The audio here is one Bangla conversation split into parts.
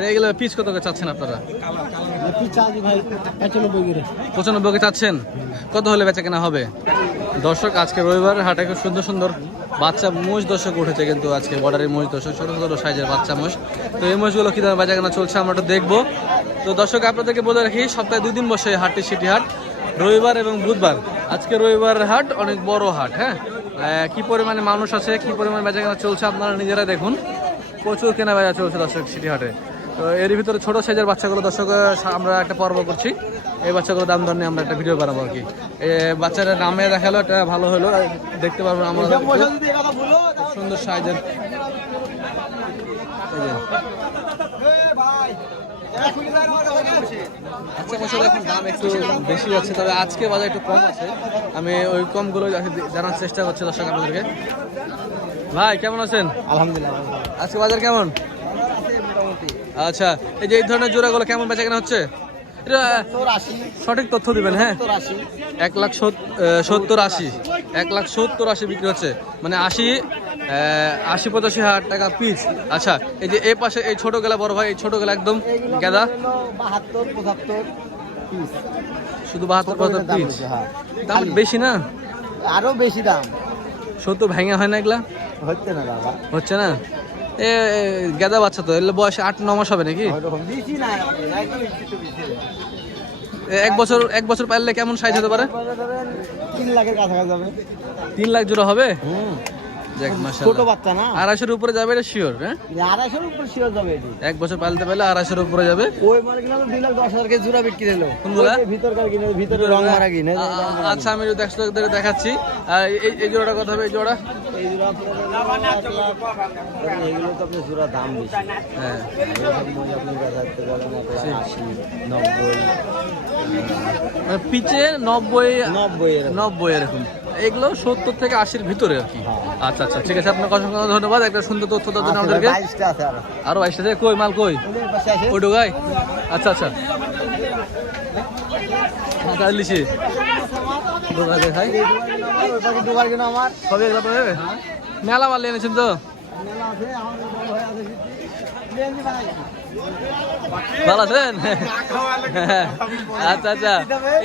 এগুলো পিস কত করে চাচ্ছেন আপনারা? পঁচানব্বই চাচ্ছেন। কত হলে বেচা কেনা হবে? দর্শক, আজকে রবিবার হাটে খুব সুন্দর সুন্দর বাচ্চা মোষ দর্শক উঠেছে কিন্তু আজকে বর্ডারের মোষ দর্শক, ছোট ছোট সাইজের বাচ্চা মোষ। তো এই মোষগুলো কী দামে বেচা কেনা চলছে আমরা একটু দেখব। তো দর্শক, আপনাদেরকে বলে রাখি, সপ্তাহে দুই দিন বসে হাটটি সিটি হাট, রবিবার এবং বুধবার। আজকে রবিবার হাট, অনেক বড় হাট হ্যাঁ? কি পরিমাণে মানুষ আছে, কি পরিমাণে বেচা কেনা চলছে আপনারা নিজেরা দেখুন। প্রচুর কেনা বেচা চলছে দর্শক সিটি হাটে। তো এর ভিতরে ছোট সাইজের বাচ্চাগুলো দর্শক আমরা একটা পর্ব করছি। এই বাচ্চাগুলো দাম দর নিয়ে আমরা একটা ভিডিও বানাবো আর কি। এ বাচ্চাটা নামে দেখাল এটা ভালো হলো। দেখতে পারবেন আমরা সুন্দর সাইজের। আচ্ছা এখন দাম একটু বেশি তবে আজকে বাজার একটু কম আছে। আমি ওই কমগুলো জানার চেষ্টা করছি দর্শক আপনাদেরকে। ভাই কেমন আছেন? আলহামদুলিল্লাহ আজকে বাজার কেমন? আচ্ছা এই যে এই ধরনের জোড়াগুলো কেমন বেচা কেনা হচ্ছে? এটা সঠিক তথ্য দিবেন হ্যাঁ? এক লাখ সত্তর আশি। এক লাখ সত্তর আশি বিক্রি হচ্ছে। মানে আশি আশি পঁচাশি হাজার টাকা পিস আচ্ছা এই যে এই পাশে এই ছোট গেলা বড় ভাই এই ছোট গেলা একদম গেদা? বাহাত্তর পঁচাত্তর পিস শুধু বাহাত্তর পঁচাত্তর পিস হ্যাঁ। দাম বেশি না? আরও বেশি দাম। সত্তর ভেঙে হয় না এগুলা? হচ্ছে না দাদা। হচ্ছে না? এ গেদা বাচ্চা তো এলে বয়স আট ন মাস হবে নাকি? এক বছর এক বছর পারলে কেমন সাইজ হতে পারে? তিন লাখের কাছাকাছি হবে। তিন লাখ জোড়া হবে? যাক ছোট বাচ্চা না? আড়াইশোর উপরে যাবে এটা শিওর হ্যাঁ? আড়াইশোর উপর শিওর যাবে এটি। এক বছর পালতে পারলে আড়াইশোর উপরে যাবে। ওই কিনা দুই লাখ দশ হাজার কেজি জোড়া বিক্রি হলো কোনগুলা? ভিতরকার কিনে ভিতরে রং মারা কিনে আচ্ছা আমি একটু দেখাচ্ছি। আর এই এই জোড়াটা কথা হবে এই জোড়া? এই জোড়া আপনার এক লাখ ধরেন এগুলো তো আপনার জোড়া দাম বেশি। হ্যাঁ। আপনি বাজারতে এক লাখ নব্বই মানে পিচে নব্বই নব্বই এরকম। নব্বই এরকম। এগুলো সত্তর থেকে আশির ভিতরে আর কি। আচ্ছা আচ্ছা ঠিক আছে আপনাকে অসংখ্য ধন্যবাদ। একটা সুন্দর তথ্য দেওয়ার জন্য আমাদেরকে আরও। বাইশটা থেকে কই মাল কই? ওই ঢোকাই আচ্ছা আচ্ছা। হ্যাঁ, দেখাই। সবই এগুলো আপনার মেলা মাল এনেছেন তো? ভালো আছেন আচ্ছা আচ্ছা।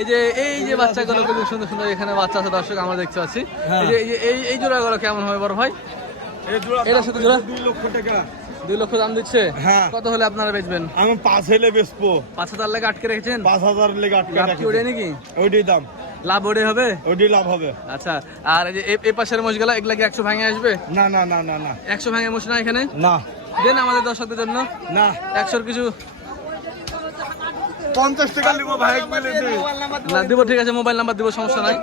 এই যে এই যে বাচ্চাগুলো খুব সুন্দর সুন্দর এখানে বাচ্চা আছে দর্শক আমরা দেখতে পাচ্ছি। এই যে এই যে এই এই জোড়াগুলো কেমন হবে বড় ভাই? এটা শুধু জোড়া? দুই লক্ষ টাকা। দুই লক্ষ দাম দিচ্ছে? হ্যাঁ। কত হলে আপনারা বেচবেন? আমি পাঁচ হলে বেচবো। পাঁচ হাজার লেগে আটকে রেখেছেন? পাঁচ হাজার লেগে আটকে ওটাই নাকি? ওইটাই দাম। লাভ ওটাই হবে? ওইটাই লাভ হবে। আচ্ছা আর এই যে এ- এই পাশের মোষগুলা এগুলা কি একশো ভাঙে আসবে? না না না না না। একশো ভাঙে মোষ না এখানে? না। দেন আমাদের দর্শকদের জন্য। না। একশোর কিছু পঞ্চাশ টাকা নিবো ভাই না দিব ঠিক আছে মোবাইল নাম্বার দিব সমস্যা নাই।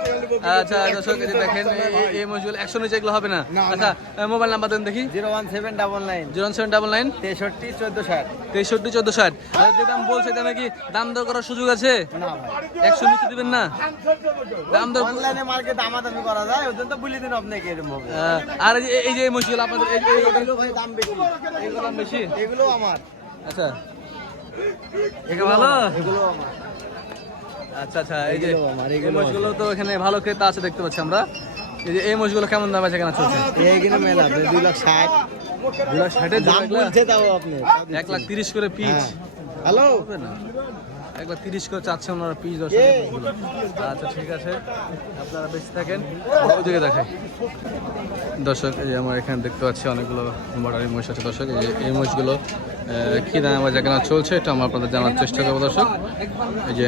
আচ্ছা দর্শক দেখেন এই- এই একশো নিচে এগুলো হবে না? আচ্ছা মোবাইল নাম্বার দেন দেখি। Zero one seven double nine. Zero seven double nine. তেষট্টি চোদ্দ ষাট। তেষট্টি চোদ্দ ষাট। আর যে দাম বলছে দামে কি দাম দর করার সুযোগ আছে? না ভাই। একশো নিচে দিবেন না? দাম দর অনলাইনে মার্কেট দামাদামি করা যায় ওদের তো বলে দিন আপনাকে এরকম হবে। আর এই যে- এই মোষগুলো আপনাদের এই এই- এগুলো ভাই দাম বেশি। এগুলো দাম বেশি? এগুলো আমার। আচ্ছা। এগুলো ভালো? এগুলো আমার। আচ্ছা আচ্ছা এই যে এই মাছগুলো তো এখানে ভালো ক্রেতা আছে দেখতে পাচ্ছি আমরা। এই যে এই মাছগুলো কেমন দাম আছে কেনা চলছে? এইখানে মেলা দুই লাখ ষাট। দু লাখ ষাটের দাম বলছে তাও আপনি। এক লাখ তিরিশ করে পিস হ্যালো? না। এক লাখ তিরিশ করে চাচ্ছে ওনারা পিস দশ আচ্ছা ঠিক আছে। আপনারা বেশি থাকেন। ওদিকে দেখাই। দর্শক এই আমরা এখানে দেখতে পাচ্ছি অনেকগুলো বর্ডারি মহিষ আছে। দর্শক এই এই মহিষগুলো কি দামে বাজার কেনা চলছে এটা আমরা আপনাদের জানার চেষ্টা করব দর্শক। এই যে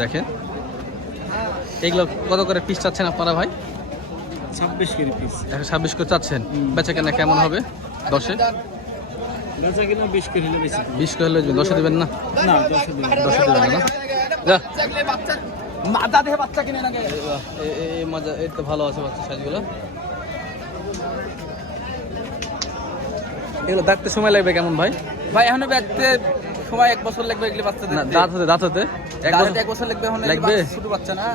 দেখেন। এগুলো কত করে পিস চাচ্ছেন আপনারা ভাই? ছাব্বিশ কেজি পিস একশো ছাব্বিশ করে চাচ্ছেন। বেচা কেনা কেমন হবে? দশে? বেচা কিনা বিশ কেজি হলে বেশি। বিশ করে হলে দশে দেবেন না? না দশে দেবেন না। যা। বাচ্চা কিনে না এই এই মজা এই তো ভালো আছে বাচ্চা সাইজগুলো এগুলো দেখতে সময় লাগবে কেমন ভাই? ভাই এখনও বেচতে সময় এক বছর লাগবে এগুলি বাচ্চা না দাঁত হতে দাঁত হতে? এক বছর- এক বছর লাগবে এখন লাগবে? ছোট বাচ্চা না।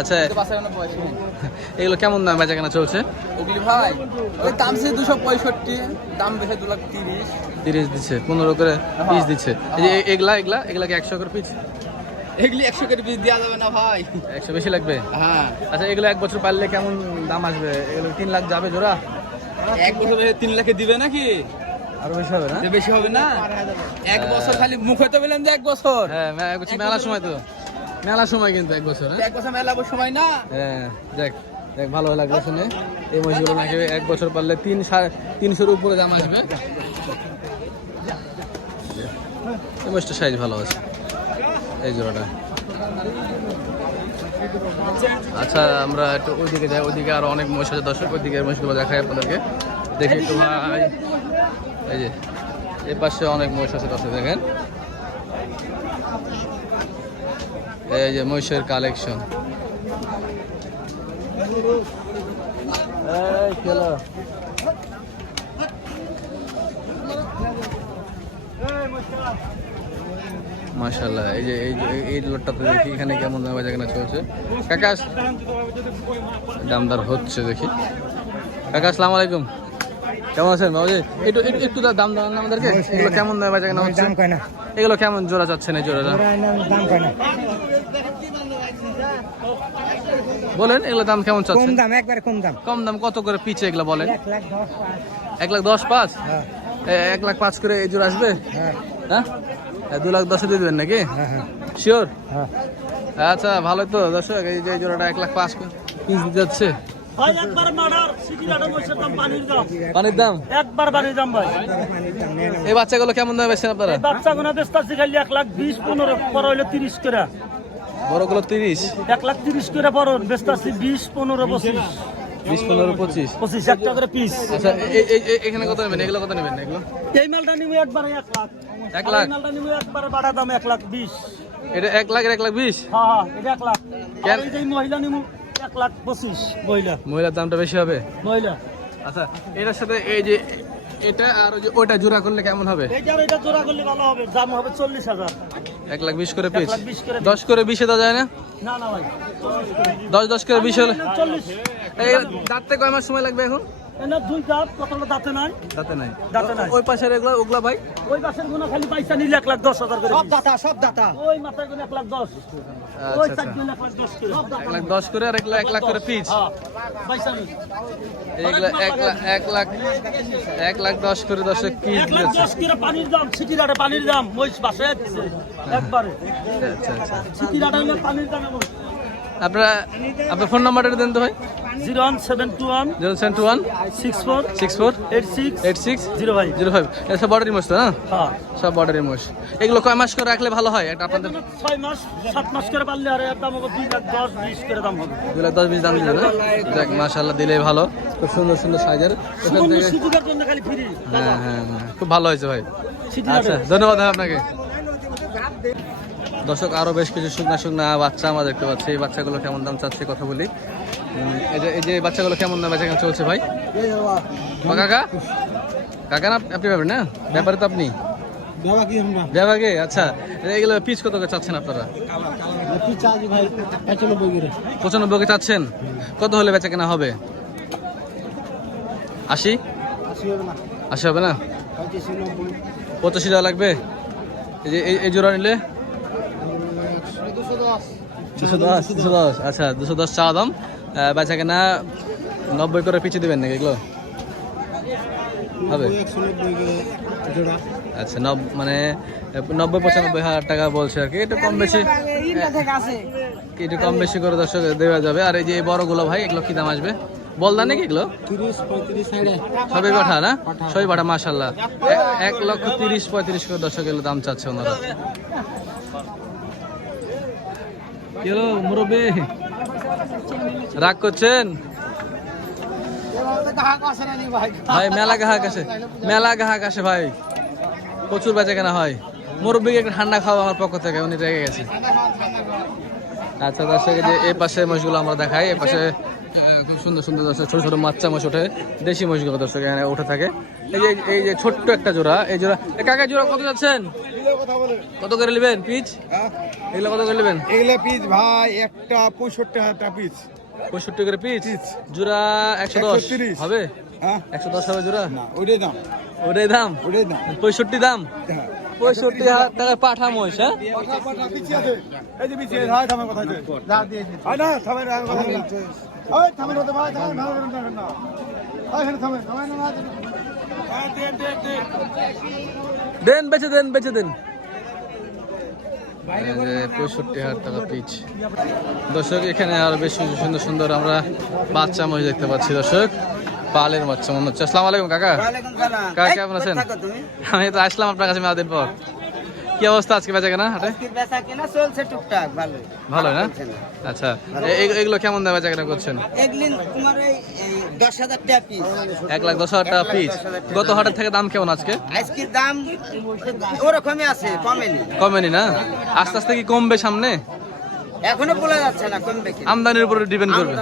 আচ্ছা। বাচ্চা এখনও বয়স এগুলো কেমন দাম বেচা কেনা চলছে? ওগুলি ভাই ওই দাম সে দুশো পঁয়ষট্টি দাম বেশি দু লাখ তিরিশ। তিরিশ দিচ্ছে পনেরো করে পিস দিচ্ছে। এই যে এগুলা এগুলা এগুলা কি একশো করে পিস? এগুলি একশো কেজি পিস দেওয়া যাবে না ভাই। একশো বেশি লাগবে? হ্যাঁ। আচ্ছা এগুলো এক বছর পারলে কেমন দাম আসবে? এগুলো তিন লাখ যাবে জোড়া? এক বছর তিন লাখে দিবে নাকি? আরও বেশি হবে না? বেশি হবে না? এক বছর খালি মুখ হইতে বললাম যে এক বছর। হ্যাঁ মেলা সময় তো। মেলা সময় কিন্তু এক বছর হ্যাঁ? এক বছর মেলা সময় না? হ্যাঁ দেখ দেখ ভালো লাগল শুনে। এই মহিষগুলো নাকি এক বছর পারলে তিন সাড়ে তিনশোর উপরে দাম আসবে। এই মহিষটা সাইজ ভালো আছে। এই জোড়াটা। আচ্ছা আমরা একটু ওইদিকে যাই। ওইদিকে আরও অনেক মহিষ আছে। দর্শক ওইদিকে মহিষগুলো দেখাই আপনাদেরকে। দেখি একটু ভাই। এই যে এই পাশে অনেক মহিষ আছে, দেখেন। এই যে মহিষের কালেকশন মাশাল্লাহ এই যে এই যে, এই লোটটাতে দেখি, এখানে কেমন দাম বাজা কেনা চলছে। কাকা, দামদার হচ্ছে দেখি। কাকা, আসসালামু আলাইকুম। কেমন আছেন বাবুজি? একটু একটু- দাম দাম আমাদেরকে। এগুলো কেমন দামে বাজা কেনা হচ্ছে না? এগুলো কেমন জোড়া যাচ্ছেন এই জোড়াটা? ওরা দাম কয় না? বলেন এগুলো দাম কেমন কম দাম একবারে কম দাম। কম দাম কত করে পিছে এগুলো বলেন? এক লাখ দশ পাঁচ। এক লাখ পাঁচ? হ্যাঁ। পাঁচ করে এই জোড়া আসবে? হ্যাঁ। হ্যাঁ? দু লাখ দশে দিয়ে দেবেন নাকি? শিওর হ্যাঁ। আচ্ছা ভালো তো দর্শক এই যে এই জোড়াটা এক লাখ পাঁচ পিস দিতে যাচ্ছে। ভাই একবার মার্ডার সিকিরাটা বসে দাম পানির দাম। পানির দাম? একবার পানির দাম ভাই। এই বাচ্চাগুলো কেমন দামে বেচছেন আপনারা? এই বাচ্চা গোনা বেচতাছি খালি এক লাখ বিশ পনেরো পর হইল তিরিশ করে। বড়গুলো তিরিশ? এক লাখ তিরিশ করে পর বেচতাছি বিশ পনেরো পঁচিশ। বিশ পনেরো পঁচিশ। পঁচিশ একটা করে পিস। আচ্ছা এখানে কত নেবেন? এগুলো কত নেবেন? এগুলো? এই মালটা নিবো একবারে এক লাখ। এক লাখ? মালটা নিবো একবারে বাড়া দাম এক লাখ বিশ। এটা এক লাখ এক লাখ বিশ? হ্যাঁ হ্যাঁ এটা এক লাখ। কেন? এই এই মহিলা নিবো। এক লাখ পঁচিশ। মহিলা মহিলার দামটা বেশি হবে? মহিলা আচ্ছা এটার সাথে এই যে এটা আর ওই যে ওইটা জোড়া করলে কেমন হবে? এইটার এটা জোড়া করলে ভালো হবে দাম হবে চল্লিশ হাজার। এক লাখ বিশ করে পিস। দশ করে বিশে দেওয়া যায় না? না না ভাই দশ দশ করে বিশ হলে? চল্লিশ। দাঁড়তে দাঁততে কয় মাস সময় লাগবে এখন? এনে দুই কাপ কতটা দাঁতে নাই? দাঁতে নাই। দাঁতে নাই। ওই পাশের এগুলো ওগুলা ভাই? ওই খালি পয়সা নিলে এক লাখ দশ হাজার করে। সব দাতা সব দাতা। ওই মাথায় গুণ এক লাখ দশ। ওই আচ্ছা। চার আচ্ছা এক লাখ দশ করে। এক লাখ দশ করে আর এক লাখ এক লাখ করে পিস হ্যাঁ পয়সা নেই এক লাখ এক লাখ এক লাখ দশ করে দশে পিস এক লাখ দশ করে পানির দাম সিটিরাটে পানির দাম মহিষ বাসে একবারে। আচ্ছা আচ্ছা। পানির দাম আপনারা আপনার ফোন নাম্বারটা দেন তো ভাই। Zero one seven two one zero seven two one six four six four eight six eight six zero five zero five. সব বর্ডারি মোষ তো না হ্যাঁ। সব বর্ডারি মোষ। এগুলো কয় মাস করে রাখলে ভালো হয়? এটা আপনাদের ছয় মাস সাত মাস করে পারলে আর এর দাম হবে দুই লাখ দশ বিশ করে দাম হবে। দুই লাখ দশ বিশ দাম দিলে না যাক মাশাল্লাহ দিলেই ভালো। খুব সুন্দর সুন্দর সাইজের। থেকে হ্যাঁ হ্যাঁ হ্যাঁ। খুব ভালো হয়েছে ভাই। আচ্ছা ধন্যবাদ আপনাকে। দর্শক আরও বেশ কিছু শুকনা শুকনা বাচ্চা আমরা দেখতে পাচ্ছি। এই বাচ্চাগুলো কেমন দাম চাচ্ছে কথা বলি। এই যে এই যে বাচ্চাগুলো কেমন দাম বেচা কেনা চলছে ভাই? কাকা? কাকা না আপনি ব্যাপারে না? ব্যাপারে তো আপনি। আচ্ছা। এগুলো কত করে চাচ্ছেন আপনারা? কি পঁচানব্বই করে। চাচ্ছেন? কত হলে বেচা কেনা হবে? আশি? আশি হবে না। না? পঁচিশ টাকা লাগবে? এই যে এই- জোড়া নিলে? দুশো দশ। দুশো দশ আচ্ছা দুশো দশ চা দাম। বেচা কেনা নব্বই করে পিছিয়ে দেবেন নাকি এগুলো? হবে? আচ্ছা নব মানে নব্বই, পঁচানব্বই হাজার টাকা বলছে আর কি। একটু কম বেশি, একটু কম বেশি করে দর্শক দেওয়া যাবে। আর এই যে বড়গুলো ভাই, এগুলো কি দাম আসবে? বলদা নাকি এগুলো? সবই পাঠা না সবই পাঠা মাশাল্লাহ এক লক্ষ তিরিশ পঁয়ত্রিশ করে দর্শক এগুলো দাম চাচ্ছে ওনারা। কি মুরব্বী? রাগ করছেন? ভাই, মেলা গ্রাহক আসে। মেলা গ্রাহক আসে ভাই। প্রচুর বেচা কেনা হয়। মুরব্বীকে একটা ঠান্ডা খাওয়া আমার পক্ষ থেকে, উনি রেগে গেছে। আচ্ছা দর্শক যে এই পাশে মহিষগুলো আমরা দেখাই। এই পাশে খুব সুন্দর সুন্দর দর্শক, ছোট ছোট বাচ্চা মহিষ ওঠে। দেশি মহিষগুলো দর্শক, এখানে উঠে থাকে। এই যে এই যে ছোট্ট একটা জোড়া, এই জোড়া এ কাকা জোড়া কত যাচ্ছেন? কত করে নেবেন পিচ? এগুলো কত করে নেবেন? এগুলা পিচ ভাই একটা পঁয়ষট্টি হাজার পিচ। পঁয়ষট্টি করে পিচ? জোড়া একশো দশ। 130 হবে? হ্যাঁ। একশো দশ হবে জোড়া? না ওইটাই দাম। ওটাই দাম? ওইটাই দাম। পঁয়ষট্টি দাম? হ্যাঁ। পঁয়ষট্টি হাজার টাকায় পাঠা মহিষ হ্যাঁ? হায়। হায় দেন বেচে দেন বেচে দেন। পঁয়ষট্টি হাজার টাকা পিচ। দর্শক এখানে আরও বেশি সুন্দর সুন্দর আমরা বাচ্চা মহিষ দেখতে পাচ্ছি। দর্শক পালের বাচ্চা মনে হচ্ছে। আসসালামু আলাইকুম কাকা। কাকা কেমন আছেন? আমি তো আসলাম আপনার কাছে মেয়াদের পর। কি অবস্থা আজকে বেচা কেনা হাটে? বেচা কেনা চলছে টুকটাক ভালো ভালো না? আচ্ছা এগুলো কেমন দামে বেচা কেনা করছেন? এগুলিন তোমার এই 10000 টাকা পিস এক লাখ দশ হাজার টাকা পিস গত হাটের থেকে দাম কেমন আজকে? আজকে দাম ওরকমই আছে কমেনি। কমেনি না? আস্তে আস্তে কি কমবে সামনে? এখনও বলা যাচ্ছে না কমবে কি আমদানির উপরে ডিপেন্ড করবে।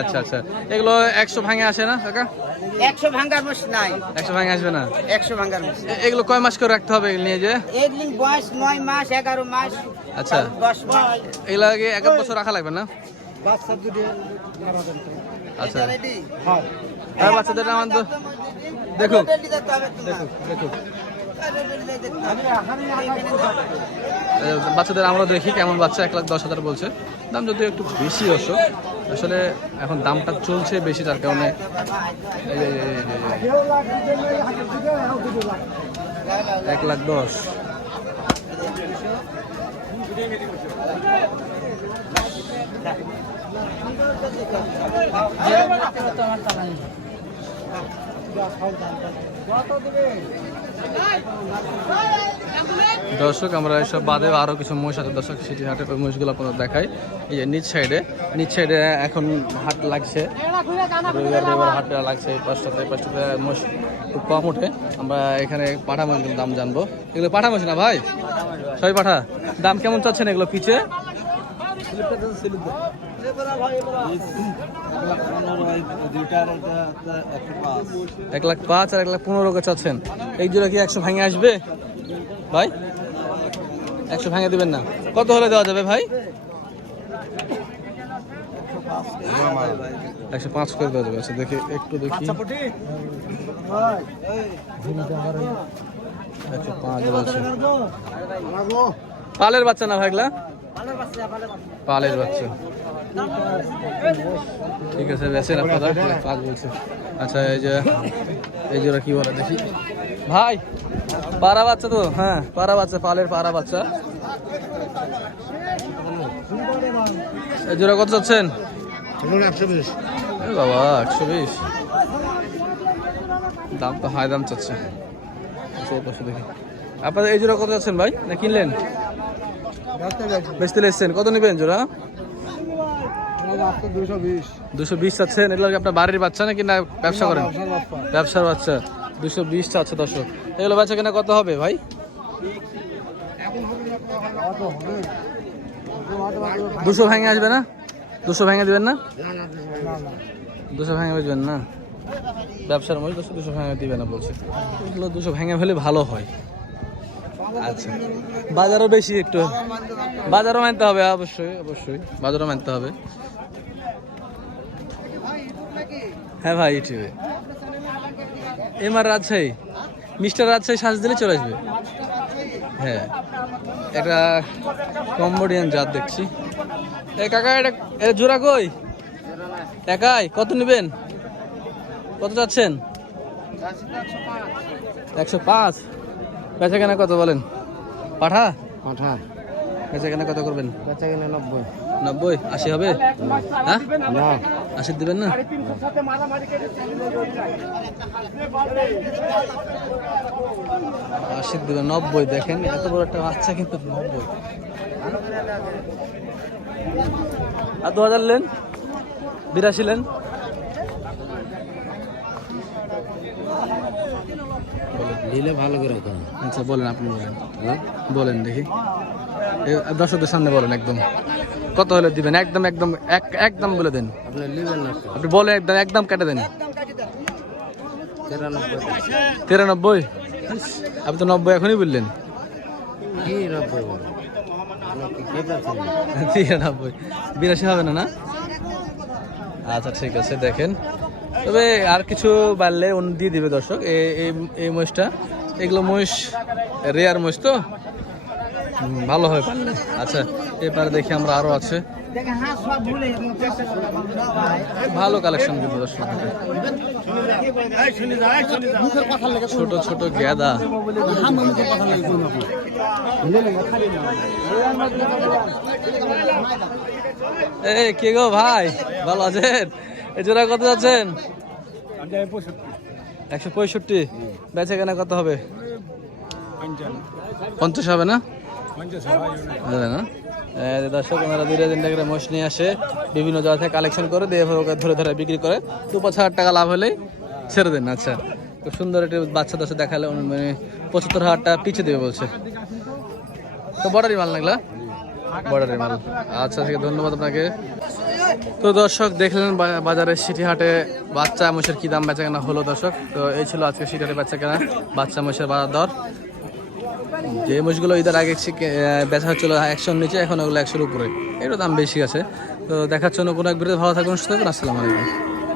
আচ্ছা আচ্ছা। এগুলো একশো ভাঙে আসে না কাকা? একশো ভাঙ্গার মোষ নাই। একশো ভাঙে আসবে না? একশো ভাঙ্গার মোষ এগুলো কয় মাস করে রাখতে হবে এগুলো নিয়ে যে এগুলিন বয়স নয় মাস এগারো মাস আচ্ছা। দশ মাস। এগুলো আগে এক বছর রাখা লাগবে না? বাচ্চা দুটো আচ্ছা? আর বাচ্চাদের আমার তো দেখুন। Ready দেখতে বাচ্চাদের আমরা দেখি কেমন বাচ্চা, এক লাখ দশ হাজার বলছে। দাম যদিও একটু বেশি অবশ্য আসলে এখন দামটা চলছে বেশি, তার কারণে এক লাখ দশ। দর্শক, আমরা এসব বাদে আরও কিছু মহিষ আছে। দর্শক, সিটি ওই মহিষগুলো আপনাদের দেখাই। এই যে নিচ সাইডে নিচ সাইডে এখন হাট লাগছে। হাট লাগছে। পাঁচটাতে পাঁচটাতে মহিষ খুব কম ওঠে। আমরা এখানে পাঠা মহিষগুলোর দাম জানব। এগুলো পাঠা মহিষ না ভাই? সবাই পাঠা। দাম কেমন চাচ্ছেন এগুলো পিছে এক লাখ পাঁচ আর এক লাখ পনেরো করে চাচ্ছেন। এই জোড়া কি একশো ভাঙে আসবে? ভাই একশো ভাঙে দিবেন না। কত হলে দেওয়া যাবে ভাই? একশো পাঁচ করে দেওয়া যাবে। আচ্ছা দেখি একটু দেখি। একশো পাঁচ পালের বাচ্চা না ভাইগুলা পালের বাচ্চা। ঠিক আছে বেছেন আপনারা বলছে। আচ্ছা এই যে, এই জোড়া কি বলে দেখি। ভাই, পাড়া বাচ্চা তো হ্যাঁ পাড়া বাচ্চা, পালের পাড়া বাচ্চা। এই কত চাচ্ছেন? একশো বাবা, একশো বিশ। দাম তো হাই দাম চাচ্ছে। আপনাদের এই জোড়া কত যাচ্ছেন ভাই? না কিনলেন? কত নেবেন দুশো বিশ চাচ্ছেন। এগুলো আপনার বাড়ির বাচ্চা না ব্যবসা করেন? ব্যবসার বাচ্চা। দুশো বিশ এগুলো বাচ্চা কত হবে ভাই? দুশো ভেঙে আসবে না? দুশো ভেঙে দিবেন না? দুশো ভেঙে বেচবেন না? ব্যবসার মধ্যে দুশো দুশো ভেঙে দিবে না বলছে। দুশো ভেঙে ফেলে ভালো হয়। আচ্ছা। বাজারও বেশি একটু। বাজারও মানতে হবে অবশ্যই অবশ্যই। বাজারও মানতে হবে। হ্যাঁ ভাই ইউটিউবে M R Rajshahi. Mister Rajshahi শ্বাস দিলে চলে আসবে। হ্যাঁ। একটা কম্বোডিয়ান জাত দেখছি। এ কাকা এটা এটা জোড়া কই? একাই কত নেবেন? কত যাচ্ছেন একশো পাঁচ। বেচা কেনা কত বলেন? পাঠা? পাঠা। বেচা কেনা কত করবেন? বেচা কেনা নব্বই। নব্বই? আশি হবে? হ্যাঁ? আশি দিবেন না? আশি দিবেন নব্বই দেখেন এত বড় একটা বাচ্চা কিন্তু নব্বই। আর দু হাজার লেন বিরাশি লেন দিলে ভালো করে তো আচ্ছা বলেন আপনি বলেন। বলেন দেখি। দর্শকদের সামনে বলেন একদম। কত হলে দিবেন? একদম একদম এক একদম বলে দেন। আপনি বলেন একদম একদম কেটে দেন। তিরানব্বই? আপনি তো নব্বই এখনই বললেন। তিরানব্বই। বিরাশি হবে না না? আচ্ছা ঠিক আছে দেখেন। তবে আর কিছু বাড়লে অন্য দিয়ে দিবে দর্শক। এই এই- মহিষটা। এগুলো মহিষ রেয়ার মহিষ তো? ভালো হয়। পারলে আচ্ছা এবারে দেখি আমরা আরও আছে। ভালো কালেকশন কিন্তু দর্শক। ছোট ছোট গেদা এই, কে গো ভাই? ভালো আছেন? এই জোড়া কত যাচ্ছেন? একশো পঁয়ষট্টি। বেচে কেনা কত হবে? পঞ্চাশ হবে না? হবে না? দর্শক ওনারা দুইটা তিনটা করে মোষ নিয়ে আসে বিভিন্ন জায়গা থেকে কালেকশন করে দিয়ে ওকে ধরে ধরে বিক্রি করে। দু পাঁচ হাজার টাকা লাভ হলেই ছেড়ে দেন আচ্ছা। খুব সুন্দর একটি বাচ্চা দাচ্চা দেখালে মানে পঁচাত্তর হাজার টাকা পিছিয়ে দেবে বলছে। তো বর্ডারি মাল লাগলা বর্ডারি মাল। আচ্ছা ঠিক ধন্যবাদ আপনাকে। তো দর্শক, দেখলেন বাজারে সিটি হাটে বাচ্চা মোষের কি দাম বেচা কেনা হলো দর্শক? তো এই ছিল আজকে সিটি হাটে বাচ্চা কেনা, বাচ্চা মোষের বাজার দর। যে মোষগুলো ঈদের আগে বেচা হচ্ছিল একশোর নিচে, এখন ওগুলো একশোর উপরে। এরও দাম বেশি আছে। তো দেখার জন্য কোনো এক ভালো থাকুন, সুস্থ থাকুন, আসসালামু আলাইকুম।